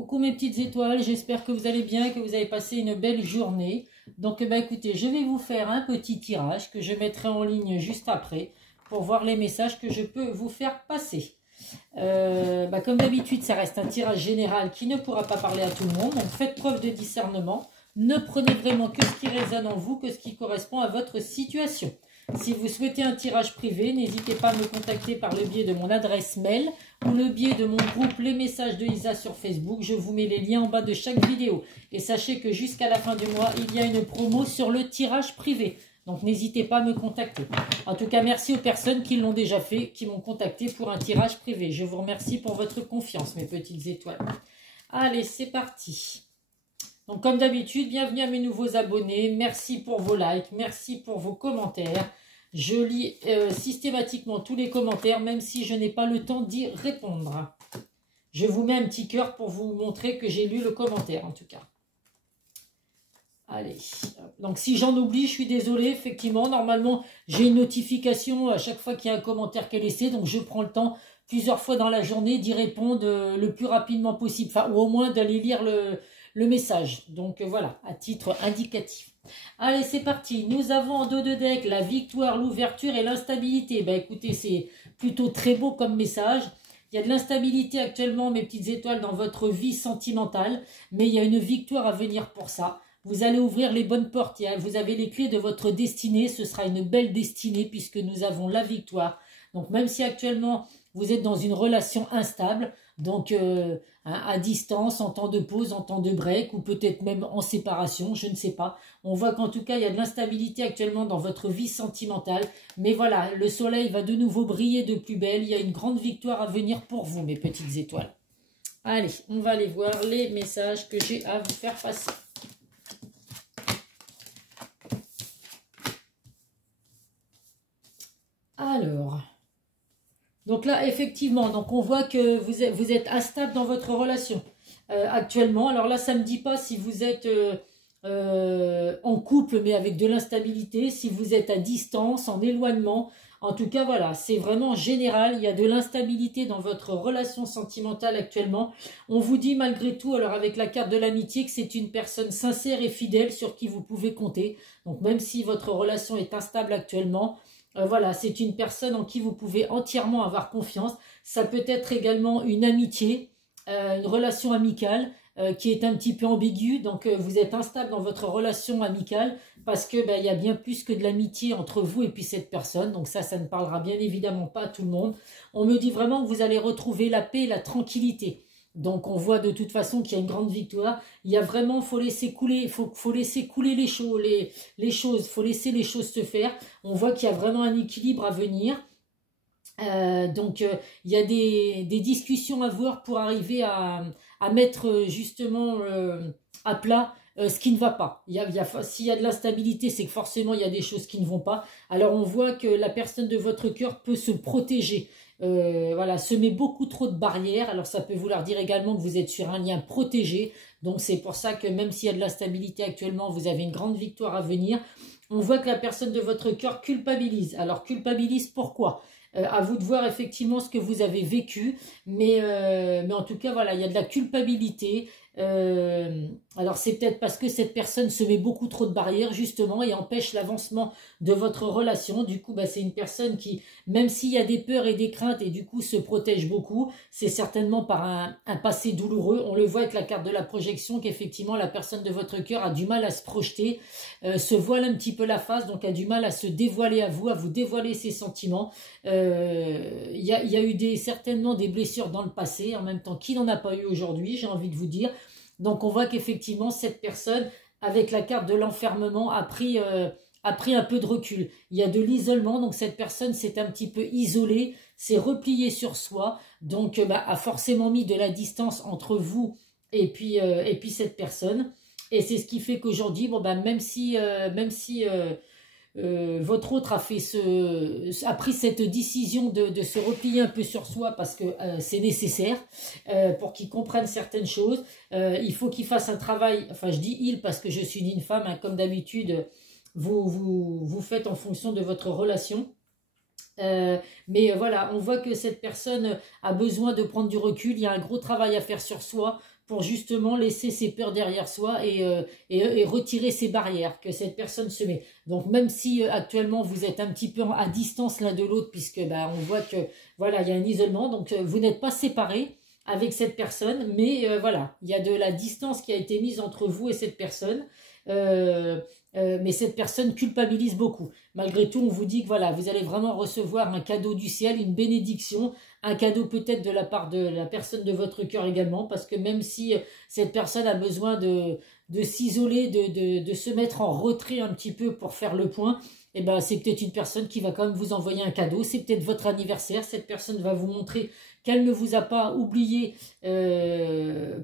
Coucou mes petites étoiles, j'espère que vous allez bien et que vous avez passé une belle journée. Donc écoutez, je vais vous faire un petit tirage que je mettrai en ligne juste après pour voir les messages que je peux vous faire passer. Comme d'habitude, ça reste un tirage général qui ne pourra pas parler à tout le monde. Donc faites preuve de discernement. Ne prenez vraiment que ce qui résonne en vous, que ce qui correspond à votre situation. Si vous souhaitez un tirage privé, n'hésitez pas à me contacter par le biais de mon adresse mail ou le biais de mon groupe Les Messages de Isa sur Facebook. Je vous mets les liens en bas de chaque vidéo. Et sachez que jusqu'à la fin du mois, il y a une promo sur le tirage privé. Donc n'hésitez pas à me contacter. En tout cas, merci aux personnes qui l'ont déjà fait, qui m'ont contacté pour un tirage privé. Je vous remercie pour votre confiance, mes petites étoiles. Allez, c'est parti. Donc comme d'habitude, bienvenue à mes nouveaux abonnés. Merci pour vos likes, merci pour vos commentaires. Je lis systématiquement tous les commentaires, même si je n'ai pas le temps d'y répondre. Je vous mets un petit cœur pour vous montrer que j'ai lu le commentaire, en tout cas. Allez, donc si j'en oublie, je suis désolée, effectivement. Normalement, j'ai une notification à chaque fois qu'il y a un commentaire qui est laissé, donc je prends le temps plusieurs fois dans la journée d'y répondre le plus rapidement possible, enfin, ou au moins d'aller lire le message. Donc voilà, à titre indicatif. Allez, c'est parti. Nous avons en dos de deck la victoire, l'ouverture et l'instabilité. Écoutez, c'est plutôt très beau comme message. Il y a de l'instabilité actuellement, mes petites étoiles, dans votre vie sentimentale. Mais il y a une victoire à venir pour ça. Vous allez ouvrir les bonnes portes. Vous avez les clés de votre destinée. Ce sera une belle destinée puisque nous avons la victoire. Donc même si actuellement vous êtes dans une relation instable, donc à distance, en temps de pause, en temps de break, ou peut-être même en séparation, je ne sais pas. On voit qu'en tout cas, il y a de l'instabilité actuellement dans votre vie sentimentale. Mais voilà, le soleil va de nouveau briller de plus belle. Il y a une grande victoire à venir pour vous, mes petites étoiles. Allez, on va aller voir les messages que j'ai à vous faire passer. Alors... Donc là, effectivement, donc on voit que vous êtes instable dans votre relation actuellement. Alors là, ça ne me dit pas si vous êtes en couple, mais avec de l'instabilité, si vous êtes à distance, en éloignement. En tout cas, voilà, c'est vraiment général. Il y a de l'instabilité dans votre relation sentimentale actuellement. On vous dit malgré tout, alors avec la carte de l'amitié, que c'est une personne sincère et fidèle sur qui vous pouvez compter. Donc même si votre relation est instable actuellement, voilà, c'est une personne en qui vous pouvez entièrement avoir confiance. Ça peut être également une amitié, une relation amicale qui est un petit peu ambiguë. Donc, vous êtes instable dans votre relation amicale parce que il y a bien plus que de l'amitié entre vous et puis cette personne. Donc ça ne parlera bien évidemment pas à tout le monde. On me dit vraiment que vous allez retrouver la paix et la tranquillité. Donc on voit de toute façon qu'il y a une grande victoire. Il y a vraiment, faut laisser couler, faut laisser couler les choses, faut laisser les choses se faire. On voit qu'il y a vraiment un équilibre à venir. Il y a des discussions à voir pour arriver à mettre justement à plat ce qui ne va pas. S'il y a de l'instabilité, c'est que forcément il y a des choses qui ne vont pas. Alors on voit que la personne de votre cœur peut se protéger. Voilà, se met beaucoup trop de barrières. Alors ça peut vouloir dire également que vous êtes sur un lien protégé. Donc c'est pour ça que même s'il y a de l'instabilité actuellement, vous avez une grande victoire à venir. On voit que la personne de votre cœur culpabilise. Alors culpabilise pourquoi ? À vous de voir effectivement ce que vous avez vécu, mais en tout cas voilà, il y a de la culpabilité. Alors c'est peut-être parce que cette personne se met beaucoup trop de barrières justement et empêche l'avancement de votre relation. Du coup c'est une personne qui, même s'il y a des peurs et des craintes et du coup se protège beaucoup, c'est certainement par un passé douloureux. On le voit avec la carte de la projection qu'effectivement la personne de votre cœur a du mal à se projeter, se voile un petit peu la face, donc a du mal à se dévoiler à vous dévoiler ses sentiments. Il y a eu certainement des blessures dans le passé, en même temps qu'il n'en a pas eu aujourd'hui, j'ai envie de vous dire. Donc on voit qu'effectivement cette personne, avec la carte de l'enfermement, a pris un peu de recul. Il y a de l'isolement, donc cette personne s'est un petit peu isolée, s'est repliée sur soi, donc a forcément mis de la distance entre vous et puis cette personne. Et c'est ce qui fait qu'aujourd'hui, même si votre autre a pris cette décision de se replier un peu sur soi parce que c'est nécessaire pour qu'il comprenne certaines choses. Il faut qu'il fasse un travail, enfin je dis il parce que je suis une femme, hein, comme d'habitude, vous faites en fonction de votre relation. Voilà, on voit que cette personne a besoin de prendre du recul, il y a un gros travail à faire sur soi pour justement laisser ses peurs derrière soi et retirer ses barrières que cette personne se met. Donc même si actuellement vous êtes un petit peu à distance l'un de l'autre, puisque bah, on voit que voilà, il y a un isolement, donc vous n'êtes pas séparés avec cette personne, mais voilà, il y a de la distance qui a été mise entre vous et cette personne. Mais cette personne culpabilise beaucoup. Malgré tout, on vous dit que voilà, vous allez vraiment recevoir un cadeau du ciel, une bénédiction, un cadeau peut-être de la part de la personne de votre cœur également, parce que même si cette personne a besoin de s'isoler, de se mettre en retrait un petit peu pour faire le point, et ben c'est peut-être une personne qui va quand même vous envoyer un cadeau. C'est peut-être votre anniversaire. Cette personne va vous montrer qu'elle ne vous a pas oublié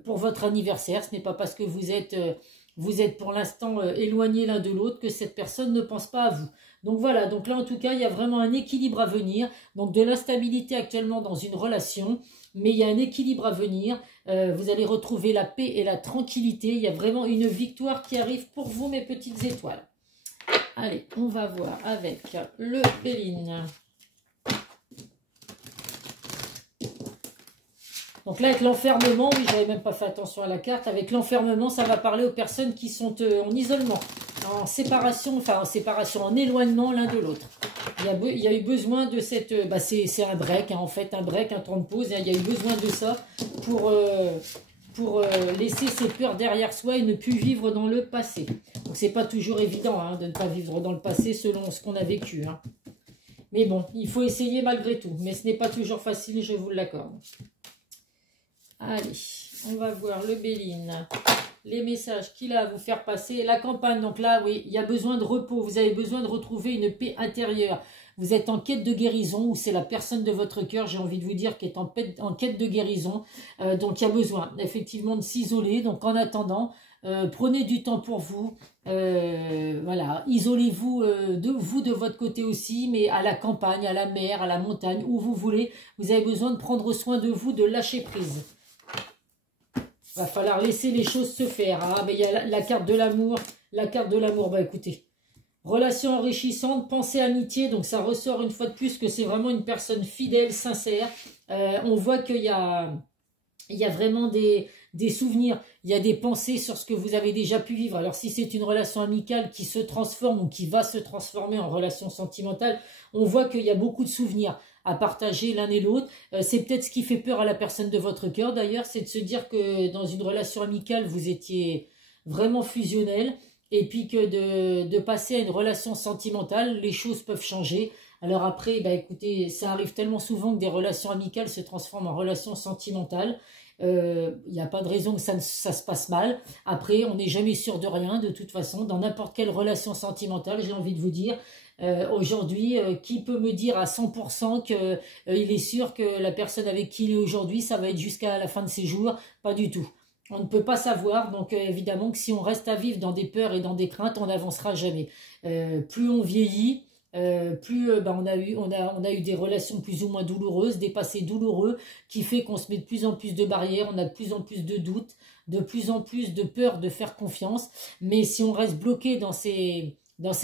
pour votre anniversaire. Ce n'est pas parce que vous êtes pour l'instant éloignés l'un de l'autre que cette personne ne pense pas à vous. Donc voilà, donc là en tout cas, il y a vraiment un équilibre à venir. Donc de l'instabilité actuellement dans une relation, mais il y a un équilibre à venir. Vous allez retrouver la paix et la tranquillité. Il y a vraiment une victoire qui arrive pour vous, mes petites étoiles. Allez, on va voir avec le Béline. Donc là, avec l'enfermement, oui, j'avais même pas fait attention à la carte. Avec l'enfermement, ça va parler aux personnes qui sont en isolement, en séparation, enfin en séparation, en éloignement l'un de l'autre. Il y a eu besoin de cette... Bah c'est un break, hein, en fait, un break, un temps de pause. Hein, il y a eu besoin de ça pour laisser ses peurs derrière soi et ne plus vivre dans le passé. Donc c'est pas toujours évident hein, de ne pas vivre dans le passé selon ce qu'on a vécu. Hein. Mais bon, il faut essayer malgré tout. Mais ce n'est pas toujours facile, je vous l'accorde. Allez, on va voir le Béline, les messages qu'il a à vous faire passer. La campagne, donc là, oui, il y a besoin de repos. Vous avez besoin de retrouver une paix intérieure. Vous êtes en quête de guérison ou c'est la personne de votre cœur, j'ai envie de vous dire, qui est en quête de guérison. Donc, il y a besoin effectivement de s'isoler. Donc, en attendant, prenez du temps pour vous. Voilà, isolez-vous de votre côté aussi, mais à la campagne, à la mer, à la montagne, où vous voulez. Vous avez besoin de prendre soin de vous, de lâcher prise. Va falloir laisser les choses se faire. Ah, mais il y a la carte de l'amour. La carte de l'amour, bah écoutez. Relation enrichissante, pensée amitié. Donc ça ressort une fois de plus que c'est vraiment une personne fidèle, sincère. On voit qu'il y a vraiment des souvenirs. Il y a des pensées sur ce que vous avez déjà pu vivre. Alors si c'est une relation amicale qui se transforme ou qui va se transformer en relation sentimentale, on voit qu'il y a beaucoup de souvenirs à partager l'un et l'autre. C'est peut-être ce qui fait peur à la personne de votre cœur d'ailleurs, c'est de se dire que dans une relation amicale, vous étiez vraiment fusionnel et puis que de passer à une relation sentimentale, les choses peuvent changer. Alors après, bah écoutez, ça arrive tellement souvent que des relations amicales se transforment en relations sentimentales. Il n'y a pas de raison que ça se passe mal. Après, on n'est jamais sûr de rien, de toute façon. Dans n'importe quelle relation sentimentale, j'ai envie de vous dire, aujourd'hui, qui peut me dire à 100% qu'il est sûr que la personne avec qui il est aujourd'hui, ça va être jusqu'à la fin de ses jours? Pas du tout. On ne peut pas savoir, donc évidemment que si on reste à vivre dans des peurs et dans des craintes, on n'avancera jamais. Plus on vieillit, plus on a eu des relations plus ou moins douloureuses, des passés douloureux, qui fait qu'on se met de plus en plus de barrières, on a de plus en plus de doutes, de plus en plus de peur de faire confiance. Mais si on reste bloqué dans ces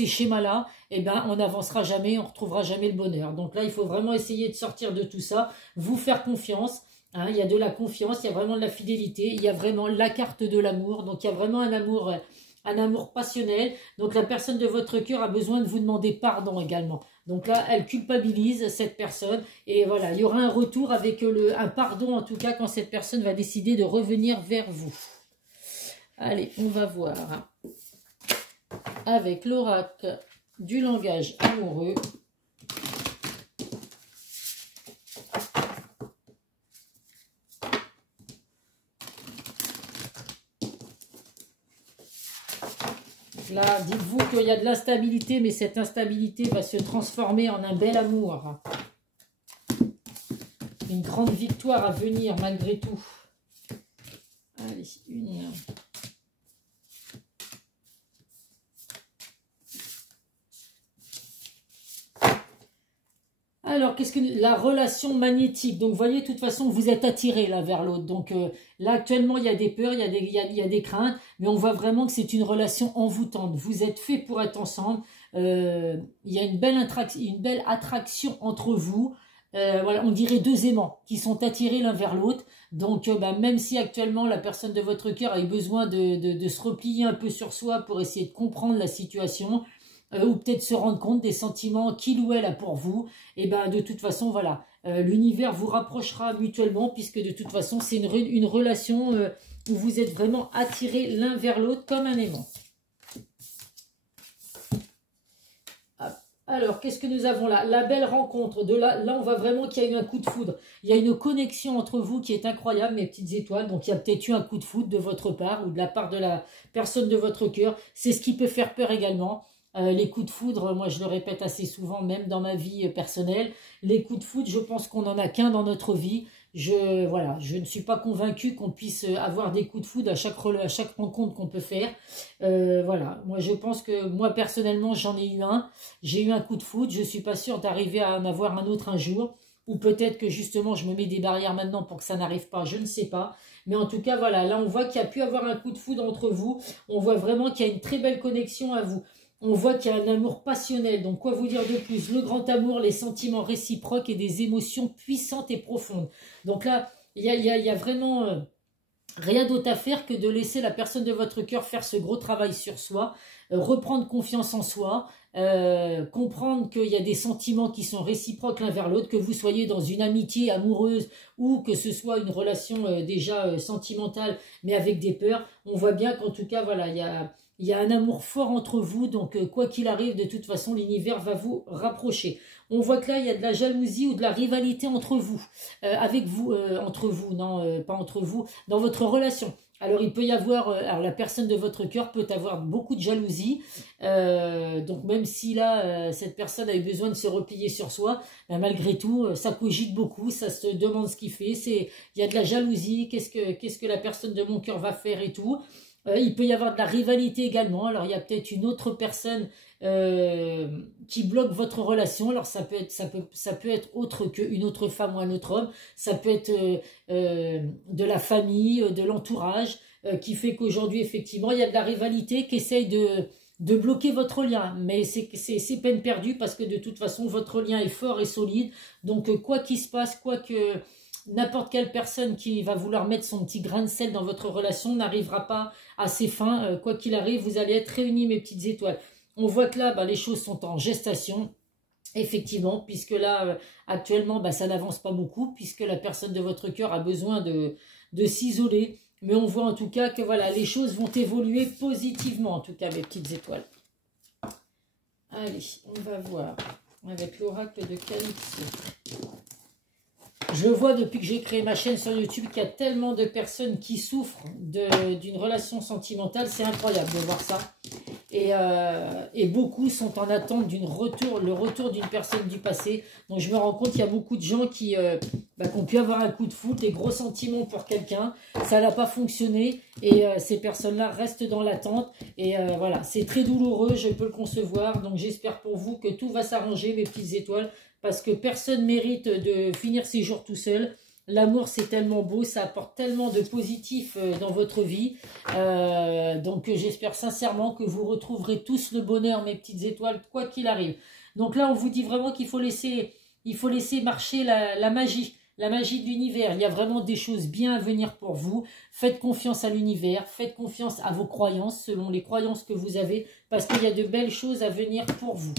schémas-là, eh ben, on n'avancera jamais, on ne retrouvera jamais le bonheur. Donc là, il faut vraiment essayer de sortir de tout ça, vous faire confiance. Hein, il y a de la confiance, il y a vraiment de la fidélité, il y a vraiment la carte de l'amour. Donc il y a vraiment un amour passionnel. Donc la personne de votre cœur a besoin de vous demander pardon également. Donc là, elle culpabilise cette personne. Et voilà, il y aura un retour avec un pardon en tout cas quand cette personne va décider de revenir vers vous. Allez, on va voir avec l'oracle du langage amoureux. Là, dites-vous qu'il y a de l'instabilité, mais cette instabilité va se transformer en un bel amour. Une grande victoire à venir malgré tout. Allez, une... Alors, qu'est-ce que la relation magnétique? Donc, vous voyez, de toute façon, vous êtes attirés l'un vers l'autre. Donc, là, actuellement, il y a des peurs, il y a des craintes, mais on voit vraiment que c'est une relation envoûtante. Vous êtes faits pour être ensemble. Il y a une belle attraction entre vous. voilà, on dirait deux aimants qui sont attirés l'un vers l'autre. Donc, même si actuellement la personne de votre cœur a eu besoin de se replier un peu sur soi pour essayer de comprendre la situation, ou peut-être se rendre compte des sentiments qu'il ou elle a pour vous, et ben de toute façon, voilà, l'univers vous rapprochera mutuellement, puisque de toute façon, c'est une relation où vous êtes vraiment attirés l'un vers l'autre comme un aimant. Alors, qu'est-ce que nous avons là? La belle rencontre. Là, on voit vraiment qu'il y a eu un coup de foudre. Il y a une connexion entre vous qui est incroyable, mes petites étoiles. Donc, il y a peut-être eu un coup de foudre de votre part ou de la part de la personne de votre cœur. C'est ce qui peut faire peur également. Les coups de foudre, moi, je le répète assez souvent, même dans ma vie personnelle. Les coups de foudre, je pense qu'on n'en a qu'un dans notre vie. Voilà, je ne suis pas convaincue qu'on puisse avoir des coups de foudre à chaque rencontre qu'on peut faire. Voilà, moi je pense que moi personnellement j'en ai eu un. J'ai eu un coup de foudre, je ne suis pas sûre d'arriver à en avoir un autre un jour. Ou peut-être que justement je me mets des barrières maintenant pour que ça n'arrive pas, je ne sais pas. Mais en tout cas voilà, là on voit qu'il y a pu avoir un coup de foudre entre vous. On voit vraiment qu'il y a une très belle connexion à vous. On voit qu'il y a un amour passionnel. Donc, quoi vous dire de plus? Le grand amour, les sentiments réciproques et des émotions puissantes et profondes. Donc là, il y a vraiment rien d'autre à faire que de laisser la personne de votre cœur faire ce gros travail sur soi, reprendre confiance en soi, comprendre qu'il y a des sentiments qui sont réciproques l'un vers l'autre, que vous soyez dans une amitié amoureuse ou que ce soit une relation déjà sentimentale, mais avec des peurs. On voit bien qu'en tout cas, voilà, il y a un amour fort entre vous, donc quoi qu'il arrive, de toute façon, l'univers va vous rapprocher. On voit que là, il y a de la jalousie ou de la rivalité entre vous, avec vous, entre vous, non, pas entre vous, dans votre relation. Alors, il peut y avoir, alors la personne de votre cœur peut avoir beaucoup de jalousie, donc même si là, cette personne a eu besoin de se replier sur soi, ben, malgré tout, ça cogite beaucoup, ça se demande ce qu'il fait, il y a de la jalousie, qu'est-ce que la personne de mon cœur va faire et tout. Il peut y avoir de la rivalité également. Alors, il y a peut-être une autre personne qui bloque votre relation. Alors, ça peut être autre qu'une autre femme ou un autre homme. Ça peut être de la famille, de l'entourage, qui fait qu'aujourd'hui, effectivement, il y a de la rivalité qui essaye de bloquer votre lien. Mais c'est peine perdue parce que de toute façon, votre lien est fort et solide. Donc, quoi qu'il se passe, n'importe quelle personne qui va vouloir mettre son petit grain de sel dans votre relation n'arrivera pas à ses fins. Quoi qu'il arrive, vous allez être réunis, mes petites étoiles. On voit que là, les choses sont en gestation, effectivement, puisque là, actuellement, ça n'avance pas beaucoup, puisque la personne de votre cœur a besoin de s'isoler. Mais on voit en tout cas que voilà, les choses vont évoluer positivement, en tout cas, mes petites étoiles. Allez, on va voir avec l'oracle de Calypso. Je vois depuis que j'ai créé ma chaîne sur YouTube qu'il y a tellement de personnes qui souffrent d'une relation sentimentale. C'est incroyable de voir ça. Et beaucoup sont en attente le retour d'une personne du passé. Donc je me rends compte qu'il y a beaucoup de gens qui ont pu avoir un coup de foudre, des gros sentiments pour quelqu'un. Ça n'a pas fonctionné et ces personnes-là restent dans l'attente. Et voilà, c'est très douloureux, je peux le concevoir. Donc j'espère pour vous que tout va s'arranger, mes petites étoiles. Parce que personne mérite de finir ses jours tout seul. L'amour, c'est tellement beau, ça apporte tellement de positif dans votre vie. Donc, j'espère sincèrement que vous retrouverez tous le bonheur, mes petites étoiles, quoi qu'il arrive. Donc là, on vous dit vraiment qu'il faut laisser marcher la magie de l'univers. Il y a vraiment des choses bien à venir pour vous. Faites confiance à l'univers, faites confiance à vos croyances, selon les croyances que vous avez, parce qu'il y a de belles choses à venir pour vous.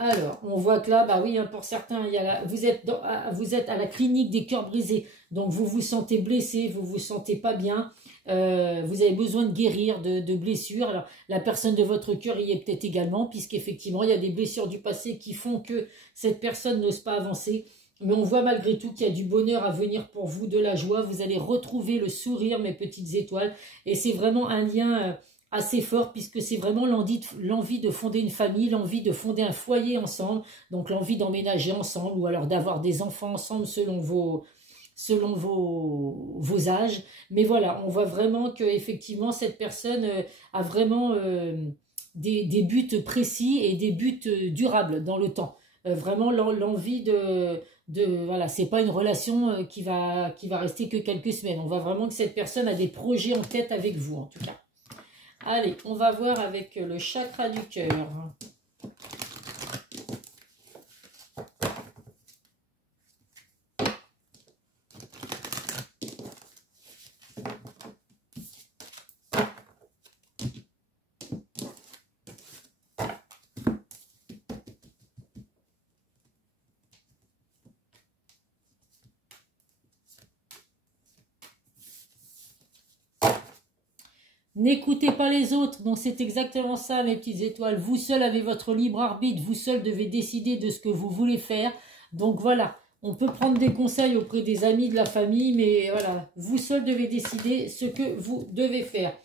Alors, on voit que là, oui, pour certains, vous êtes à la clinique des cœurs brisés. Donc, vous vous sentez blessé, vous vous sentez pas bien. Vous avez besoin de guérir de blessures. Alors, la personne de votre cœur y est peut-être également, puisqu'effectivement, il y a des blessures du passé qui font que cette personne n'ose pas avancer. Mais on voit malgré tout qu'il y a du bonheur à venir pour vous, de la joie. Vous allez retrouver le sourire, mes petites étoiles. Et c'est vraiment un lien assez fort, puisque c'est vraiment l'envie de fonder une famille, l'envie de fonder un foyer ensemble, donc l'envie d'emménager ensemble, ou alors d'avoir des enfants ensemble selon vos âges. Mais voilà, on voit vraiment que effectivement cette personne a vraiment des buts précis et des buts durables dans le temps. Vraiment l'envie voilà, c'est pas une relation qui va rester que quelques semaines. On voit vraiment que cette personne a des projets en tête avec vous, en tout cas. Allez, on va voir avec le chakra du cœur. N'écoutez pas les autres. Donc c'est exactement ça, mes petites étoiles. Vous seul avez votre libre arbitre. Vous seul devez décider de ce que vous voulez faire. Donc voilà, on peut prendre des conseils auprès des amis, de la famille, mais voilà, vous seul devez décider ce que vous devez faire.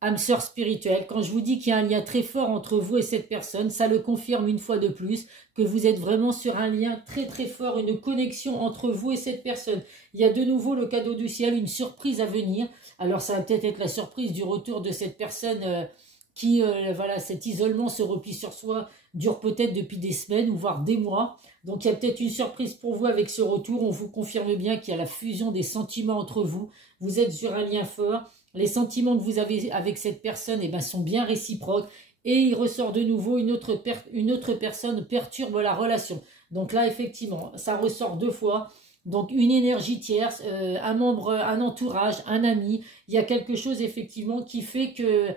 Âme sœur spirituelle, quand je vous dis qu'il y a un lien très fort entre vous et cette personne, ça le confirme une fois de plus, que vous êtes vraiment sur un lien très très fort, une connexion entre vous et cette personne. Il y a de nouveau le cadeau du ciel, une surprise à venir. Alors ça va peut-être être la surprise du retour de cette personne qui, voilà, cet isolement, ce repli sur soi, dure peut-être depuis des semaines ou voire des mois. Donc il y a peut-être une surprise pour vous avec ce retour. On vous confirme bien qu'il y a la fusion des sentiments entre vous. Vous êtes sur un lien fort. Les sentiments que vous avez avec cette personne sont bien réciproques. Et il ressort de nouveau, une autre personne perturbe la relation. Donc là, effectivement, ça ressort deux fois. Donc une énergie tierce, un membre, un entourage, un ami. Il y a quelque chose effectivement qui fait que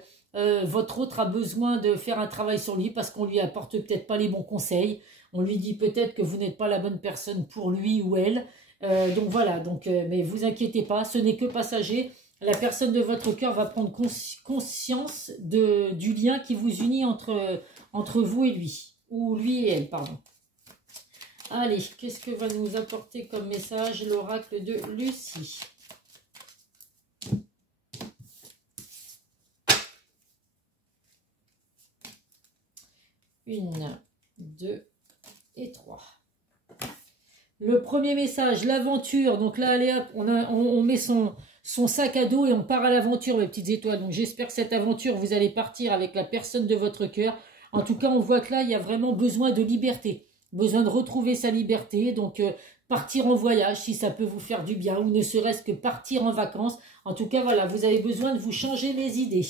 votre autre a besoin de faire un travail sur lui parce qu'on lui apporte peut-être pas les bons conseils. On lui dit peut-être que vous n'êtes pas la bonne personne pour lui ou elle. Donc voilà, mais vous inquiétez pas, ce n'est que passager. La personne de votre cœur va prendre conscience du lien qui vous unit entre vous et lui. Ou lui et elle, pardon. Allez, qu'est-ce que va nous apporter comme message l'oracle de Lucie? Une, deux et trois. Le premier message, l'aventure. Donc là, allez hop, on met son sac à dos et on part à l'aventure, mes petites étoiles. Donc j'espère que cette aventure, vous allez partir avec la personne de votre cœur. En tout cas, on voit que là, il y a vraiment besoin de liberté. Besoin de retrouver sa liberté. Donc partir en voyage, si ça peut vous faire du bien. Ou ne serait-ce que partir en vacances. En tout cas, voilà, vous avez besoin de vous changer les idées.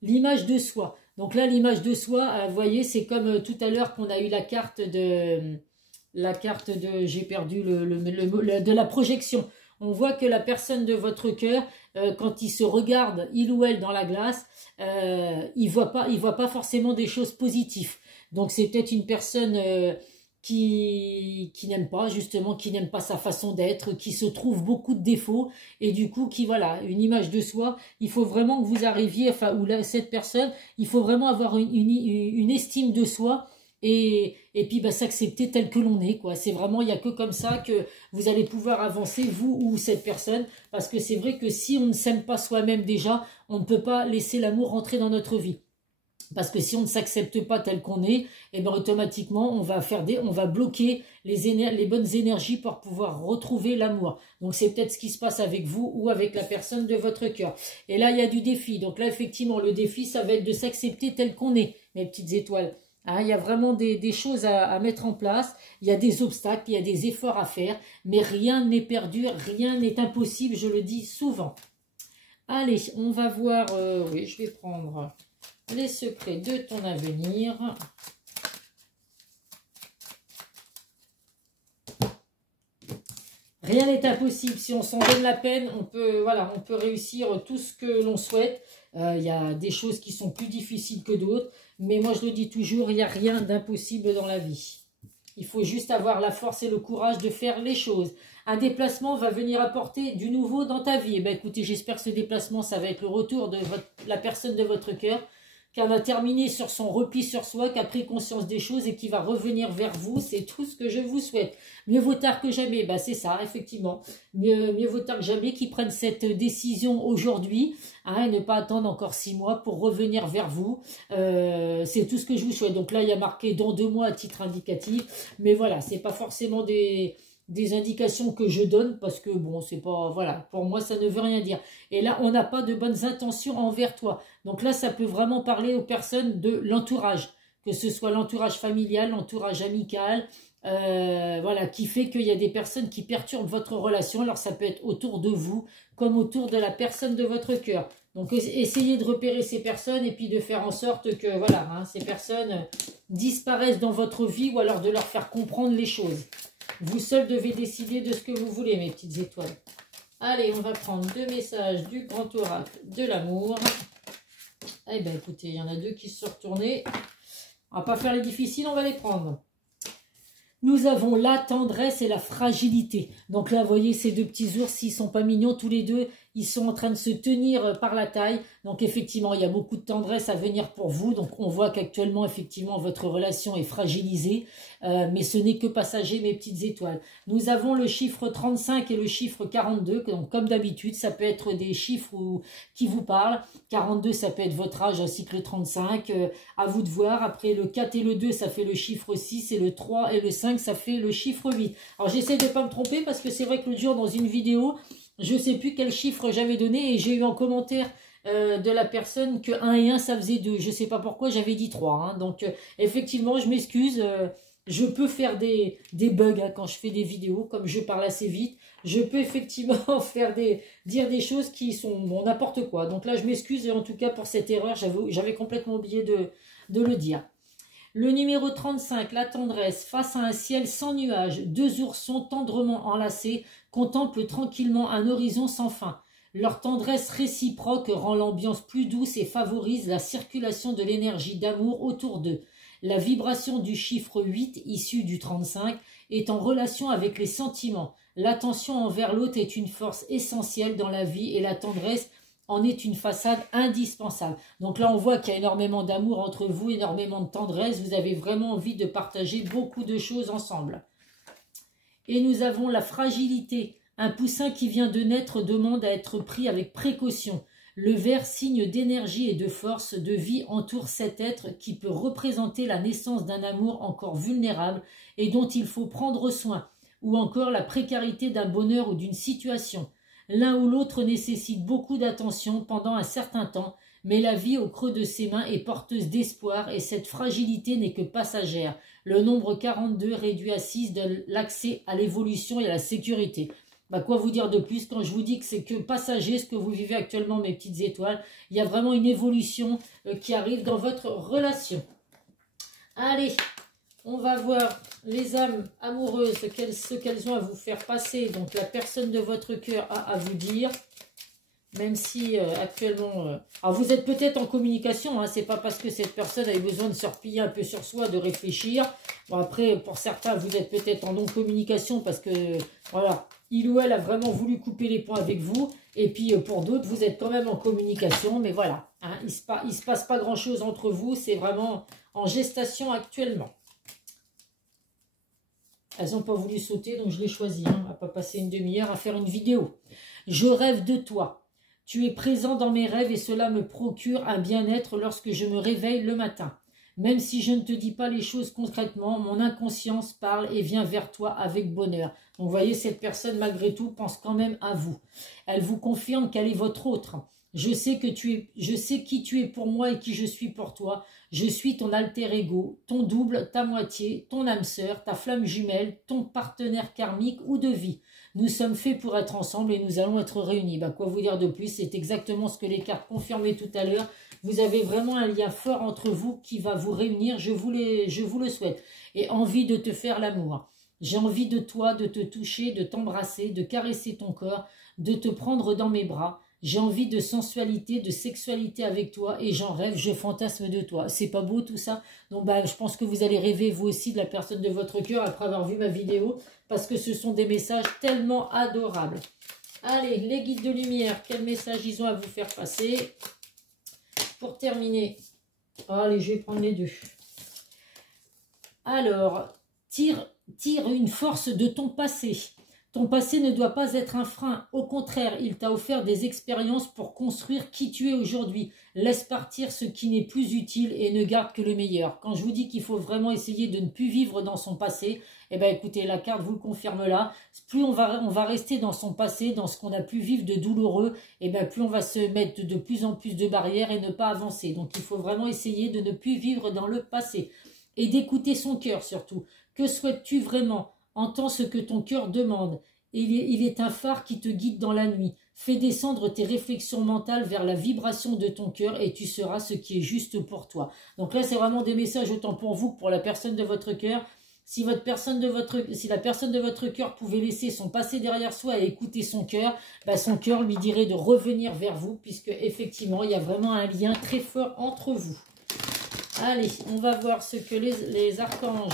L'image de soi. Donc là, l'image de soi, vous voyez, c'est comme tout à l'heure qu'on a eu la carte de... j'ai perdu de la projection. On voit que la personne de votre cœur, quand il se regarde, il ou elle, dans la glace, il voit pas forcément des choses positives. Donc c'est peut-être une personne qui n'aime pas, justement, qui n'aime pas sa façon d'être, qui se trouve beaucoup de défauts, et du coup, voilà, une image de soi. Il faut vraiment que vous arriviez, enfin, ou là, cette personne, il faut vraiment avoir une estime de soi, et puis s'accepter tel que l'on est, quoi. C'est vraiment, il n'y a que comme ça que vous allez pouvoir avancer, vous ou cette personne, parce que c'est vrai que si on ne s'aime pas soi-même déjà, on ne peut pas laisser l'amour rentrer dans notre vie. Parce que si on ne s'accepte pas tel qu'on est, et bien automatiquement on va bloquer les bonnes énergies pour pouvoir retrouver l'amour. Donc c'est peut-être ce qui se passe avec vous ou avec la personne de votre cœur. Et là il y a du défi. Donc là effectivement le défi ça va être de s'accepter tel qu'on est, mes petites étoiles. Hein, il y a vraiment des choses à mettre en place, il y a des obstacles, il y a des efforts à faire, mais rien n'est perdu, rien n'est impossible, je le dis souvent. Allez, on va voir, oui je vais prendre... les secrets de ton avenir. Rien n'est impossible. Si on s'en donne la peine, on peut réussir tout ce que l'on souhaite. Il y a des choses qui sont plus difficiles que d'autres. Mais moi, je le dis toujours, il n'y a rien d'impossible dans la vie. Il faut juste avoir la force et le courage de faire les choses. Un déplacement va venir apporter du nouveau dans ta vie. Eh bien, écoutez, j'espère que ce déplacement, ça va être le retour de la personne de votre cœur, qui en a terminé sur son repli sur soi, qui a pris conscience des choses et qui va revenir vers vous. C'est tout ce que je vous souhaite. Mieux vaut tard que jamais. Ben, c'est ça, effectivement. Mieux vaut tard que jamais qu'ils prennent cette décision aujourd'hui, hein, et ne pas attendre encore 6 mois pour revenir vers vous. C'est tout ce que je vous souhaite. Donc là, il y a marqué dans 2 mois à titre indicatif. Mais voilà, c'est pas forcément des indications que je donne parce que bon, c'est pas, voilà, pour moi ça ne veut rien dire. Et là on n'a pas de bonnes intentions envers toi. Donc là ça peut vraiment parler aux personnes de l'entourage, que ce soit l'entourage familial, l'entourage amical, voilà, qui fait qu'il y a des personnes qui perturbent votre relation. Alors ça peut être autour de vous comme autour de la personne de votre cœur. Donc essayez de repérer ces personnes et puis de faire en sorte que voilà, hein, ces personnes disparaissent dans votre vie ou alors de leur faire comprendre les choses. Vous seul devez décider de ce que vous voulez, mes petites étoiles. Allez, on va prendre 2 messages du grand oracle de l'amour. Eh bien, écoutez, il y en a 2 qui se sont retournés. On va pas faire les difficiles, on va les prendre. Nous avons la tendresse et la fragilité. Donc là, vous voyez, ces 2 petits ours, s'ils sont pas mignons tous les deux, ils sont en train de se tenir par la taille. Donc effectivement, il y a beaucoup de tendresse à venir pour vous. Donc on voit qu'actuellement, effectivement, votre relation est fragilisée. Mais ce n'est que passager, mes petites étoiles. Nous avons le chiffre 35 et le chiffre 42. Donc comme d'habitude, ça peut être des chiffres qui vous parlent. 42, ça peut être votre âge, ainsi que le 35. À vous de voir. Après, le 4 et le 2, ça fait le chiffre 6. Et le 3 et le 5, ça fait le chiffre 8. Alors j'essaie de ne pas me tromper parce que c'est vrai que l'autre jour, dans une vidéo, je ne sais plus quel chiffre j'avais donné et j'ai eu en commentaire de la personne que 1 et 1 ça faisait 2. Je ne sais pas pourquoi j'avais dit 3. Hein. Donc effectivement, je m'excuse. Je peux faire des bugs hein, quand je fais des vidéos, comme je parle assez vite. Je peux effectivement dire des choses qui sont bon, n'importe quoi. Donc là, je m'excuse en tout cas pour cette erreur. J'avais complètement oublié de le dire. Le numéro 35, la tendresse, face à un ciel sans nuages, deux oursons tendrement enlacés contemplent tranquillement un horizon sans fin. Leur tendresse réciproque rend l'ambiance plus douce et favorise la circulation de l'énergie d'amour autour d'eux. La vibration du chiffre 8, issu du 35, est en relation avec les sentiments. L'attention envers l'autre est une force essentielle dans la vie et la tendresse en est une façade indispensable. Donc là, on voit qu'il y a énormément d'amour entre vous, énormément de tendresse. Vous avez vraiment envie de partager beaucoup de choses ensemble. Et nous avons la fragilité. Un poussin qui vient de naître demande à être pris avec précaution. Le vert, signe d'énergie et de force, de vie, entoure cet être qui peut représenter la naissance d'un amour encore vulnérable et dont il faut prendre soin, ou encore la précarité d'un bonheur ou d'une situation. L'un ou l'autre nécessite beaucoup d'attention pendant un certain temps, mais la vie au creux de ses mains est porteuse d'espoir et cette fragilité n'est que passagère. Le nombre 42 réduit à 6 donne l'accès à l'évolution et à la sécurité. Bah, quoi vous dire de plus quand je vous dis que c'est que passager ce que vous vivez actuellement, mes petites étoiles. Il y a vraiment une évolution qui arrive dans votre relation. Allez, on va voir les âmes amoureuses, ce qu'elles ont à vous faire passer. Donc la personne de votre cœur a à vous dire, même si actuellement... alors vous êtes peut-être en communication, hein, c'est pas parce que cette personne a eu besoin de se replier un peu sur soi, de réfléchir. Bon après, pour certains, vous êtes peut-être en non-communication parce que, voilà, il ou elle a vraiment voulu couper les ponts avec vous. Et puis pour d'autres, vous êtes quand même en communication, mais voilà, hein, il se passe pas grand-chose entre vous, c'est vraiment en gestation actuellement. Elles n'ont pas voulu sauter, donc je l'ai choisi. Hein. On va pas passer une demi-heure à faire une vidéo. Je rêve de toi. Tu es présent dans mes rêves et cela me procure un bien-être lorsque je me réveille le matin. Même si je ne te dis pas les choses concrètement, mon inconscience parle et vient vers toi avec bonheur. Donc vous voyez, cette personne malgré tout pense quand même à vous. Elle vous confirme qu'elle est votre autre. Je sais qui tu es pour moi et qui je suis pour toi. Je suis ton alter ego, ton double, ta moitié, ton âme sœur, ta flamme jumelle, ton partenaire karmique ou de vie. Nous sommes faits pour être ensemble et nous allons être réunis. Bah, quoi vous dire de plus? C'est exactement ce que les cartes confirmaient tout à l'heure. Vous avez vraiment un lien fort entre vous qui va vous réunir. Je vous le souhaite. Et envie de te faire l'amour. J'ai envie de toi, de te toucher, de t'embrasser, de caresser ton corps, de te prendre dans mes bras. J'ai envie de sensualité, de sexualité avec toi et j'en rêve, je fantasme de toi. C'est pas beau tout ça? Donc bah, je pense que vous allez rêver vous aussi de la personne de votre cœur après avoir vu ma vidéo parce que ce sont des messages tellement adorables. Allez, les guides de lumière, quel message ils ont à vous faire passer? Pour terminer, allez, je vais prendre les deux. Alors, tire une force de ton passé. Ton passé ne doit pas être un frein. Au contraire, il t'a offert des expériences pour construire qui tu es aujourd'hui. Laisse partir ce qui n'est plus utile et ne garde que le meilleur. Quand je vous dis qu'il faut vraiment essayer de ne plus vivre dans son passé, eh bien écoutez, la carte vous le confirme là. Plus on va rester dans son passé, dans ce qu'on a pu vivre de douloureux, eh bien plus on va se mettre de plus en plus de barrières et ne pas avancer. Donc il faut vraiment essayer de ne plus vivre dans le passé. Et d'écouter son cœur surtout. Que souhaites-tu vraiment? Entends ce que ton cœur demande. Il est un phare qui te guide dans la nuit. Fais descendre tes réflexions mentales vers la vibration de ton cœur et tu seras ce qui est juste pour toi. Donc là, c'est vraiment des messages autant pour vous que pour la personne de votre cœur. Si la personne de votre cœur pouvait laisser son passé derrière soi et écouter son cœur, bah son cœur lui dirait de revenir vers vous puisque effectivement, il y a vraiment un lien très fort entre vous. Allez, on va voir ce que les archanges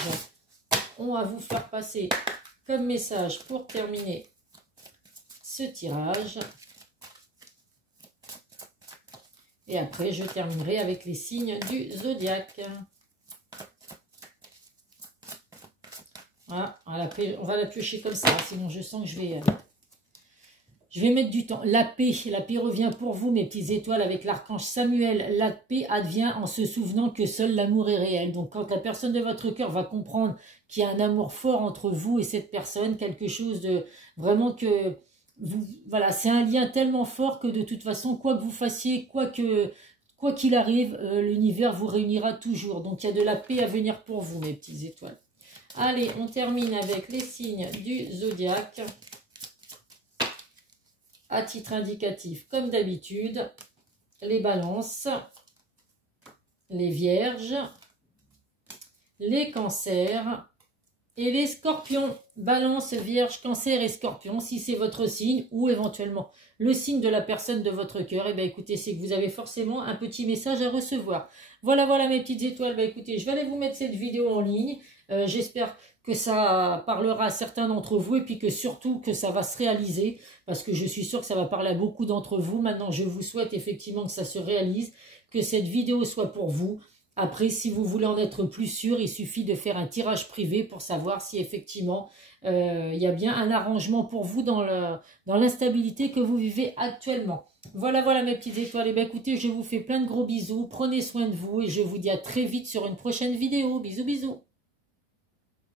ont à vous faire passer comme message pour terminer ce tirage. Et après, je terminerai avec les signes du zodiaque. Voilà, on va la piocher comme ça, sinon je sens que je vais mettre du temps. La paix revient pour vous, mes petites étoiles, avec l'archange Samuel. La paix advient en se souvenant que seul l'amour est réel. Donc, quand la personne de votre cœur va comprendre qu'il y a un amour fort entre vous et cette personne, quelque chose de vraiment que vous, voilà, c'est un lien tellement fort que de toute façon, quoi que vous fassiez, quoi qu'il arrive, l'univers vous réunira toujours. Donc, il y a de la paix à venir pour vous, mes petites étoiles. Allez, on termine avec les signes du zodiaque. À titre indicatif, comme d'habitude, les balances, les vierges, les cancers et les scorpions. Balance, vierge, cancer et scorpion, si c'est votre signe ou éventuellement le signe de la personne de votre cœur, et bien écoutez, c'est que vous avez forcément un petit message à recevoir. Voilà, voilà mes petites étoiles. Ben écoutez, je vais aller vous mettre cette vidéo en ligne. J'espère que ça parlera à certains d'entre vous et puis que surtout que ça va se réaliser parce que je suis sûre que ça va parler à beaucoup d'entre vous. Maintenant, je vous souhaite effectivement que ça se réalise, que cette vidéo soit pour vous. Après, si vous voulez en être plus sûr, il suffit de faire un tirage privé pour savoir si effectivement il y a bien un arrangement pour vous dans l'instabilité que vous vivez actuellement. Voilà, voilà mes petites étoiles. Et bien écoutez, je vous fais plein de gros bisous. Prenez soin de vous et je vous dis à très vite sur une prochaine vidéo. Bisous, bisous.